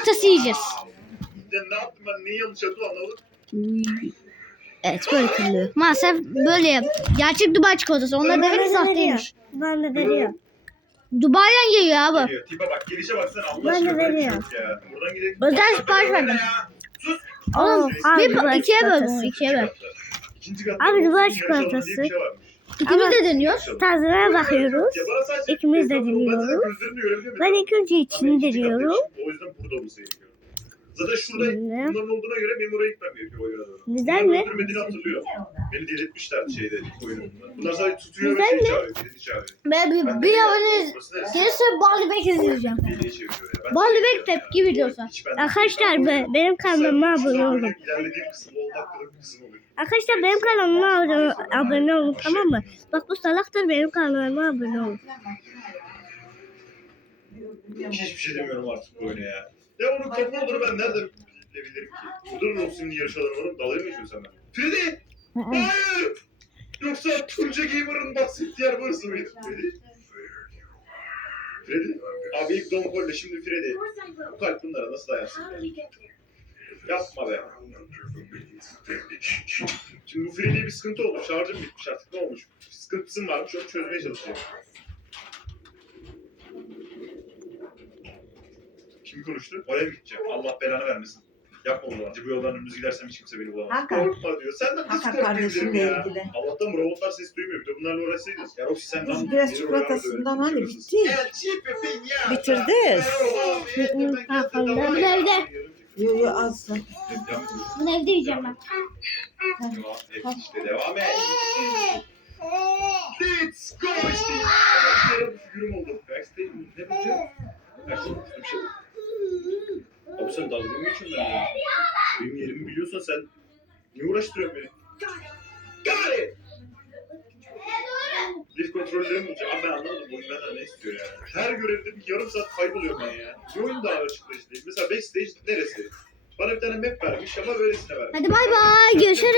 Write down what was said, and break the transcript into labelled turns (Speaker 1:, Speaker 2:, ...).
Speaker 1: çikolatası yiyeceğiz.
Speaker 2: Ne yaptım ben? Neyi yanlış yaptım anlamadım.
Speaker 1: Evet böyle kırılıyor. Maalesef böyle yap. Gerçek Dubai çikolatası. Onlar demek ki sahteymiş.
Speaker 3: Ben de veriyor.
Speaker 1: Dubai'den geliyor abi.
Speaker 2: Geliyor. Tipe bak gelişe baksana Allah
Speaker 3: Ben de
Speaker 2: aşkına böyle bir şey
Speaker 3: veriyorum.
Speaker 2: yok ya. Buradan gidelim.
Speaker 1: Özel sipariş verdim.
Speaker 2: Sus.
Speaker 1: Oğlum
Speaker 3: abi,
Speaker 1: bir,
Speaker 3: Dubai
Speaker 1: ikiye böl
Speaker 3: çikolatası.
Speaker 1: bunu ikiye böl.
Speaker 2: İkinci katta.
Speaker 3: Abi, Dubai
Speaker 2: yarış alanı diye bir
Speaker 3: çikolatası.
Speaker 2: şey varmış.
Speaker 1: İkimiz de deniyoruz.
Speaker 3: Tadına bakıyoruz. İkimiz de deniyoruz. Ben ilk önce
Speaker 2: Ama
Speaker 3: içini
Speaker 2: ikinci
Speaker 3: deniyorum.
Speaker 2: O yüzden burada olması gerekiyor. Zaten şurada
Speaker 3: Ne?
Speaker 2: bunların olduğuna göre benim oraya gitmem gerekiyor o yöne doğru.
Speaker 3: Güzel mi?
Speaker 2: Öldürmediğini hatırlıyor. Beni delirtmişlerdi şeyde ilk oyunumda. Bunlar sadece tutuyor
Speaker 3: Güzel
Speaker 2: ve şey
Speaker 3: mi?
Speaker 2: çağırıyor.
Speaker 1: Ben bir, bir abone gelirse Bali Bek izleyeceğim.
Speaker 2: Deliye çeviriyor ya. Ben
Speaker 1: tepki videosu.
Speaker 3: Arkadaşlar be- benim kanalıma abone olun.
Speaker 2: İlerlediğim kısım 10 dakikalık bir kısım oluyor.
Speaker 3: Arkadaşlar benim kanalıma abone, olun tamam mı? Bak bu salaktır benim kanalıma abone olun.
Speaker 2: Hiçbir şey demiyorum artık oyuna ya. Ya onun kapı olduğunu ben nereden bilebilirim ki? Burada Rossi'nin yarış alanı var. Dalga mı geçiyorsun sen? Freddy! Hayır! Yoksa Tunca Gamer'ın bahsettiği yer burası mıydı? Freddy? Freddy? Abi ilk Don Cole'le şimdi Freddy. Bu kalp bunlara nasıl dayansın? Ya? Yapma be. Şimdi bu Freddy'ye bir sıkıntı oldu. Şarjım bitmiş artık. Ne olmuş? Sıkıntısı mı varmış? Onu çözmeye çalışıyor. Kim konuştu? Oraya mı gideceğim? Allah belanı vermesin. Yapma onu. Acı bu yoldan önümüz gidersem hiç kimse beni bulamaz.
Speaker 4: Hakan.
Speaker 2: Korkma diyor. Senden hiç
Speaker 4: Hakan kardeşimle
Speaker 2: ya.
Speaker 4: ilgili.
Speaker 2: Allah'tan bu robotlar ses duymuyor. Bir de bunlarla uğraşsaydınız. Ya Roxy sen
Speaker 4: Biz
Speaker 2: lan-
Speaker 4: biraz çikolatasından hani bitti.
Speaker 2: El çipe peñata.
Speaker 4: Bitirdi.
Speaker 1: Bunu evde.
Speaker 4: Yo yo az.
Speaker 1: Bunu evde yiyeceğim ben.
Speaker 2: Devam et işte devam et. Let's go işte. Figürüm oldu. Backstage? Ne yapacağım? Backstage bir şey. Abi sen dalga mı geçiyorsun benimle? Benim yerimi biliyorsan sen niye uğraştırıyorsun beni? Kontrollerim bulacağım. Abi ben anlamadım bu oyun benden ne istiyor ya. Her görevde bir yarım saat kayboluyorum ben ya. Bir oyun daha açıklayıcı değil. Mesela backstage neresi? Bana bir tane map vermiş ama böylesine vermiş.
Speaker 1: Hadi bay bay. Görüşürüz.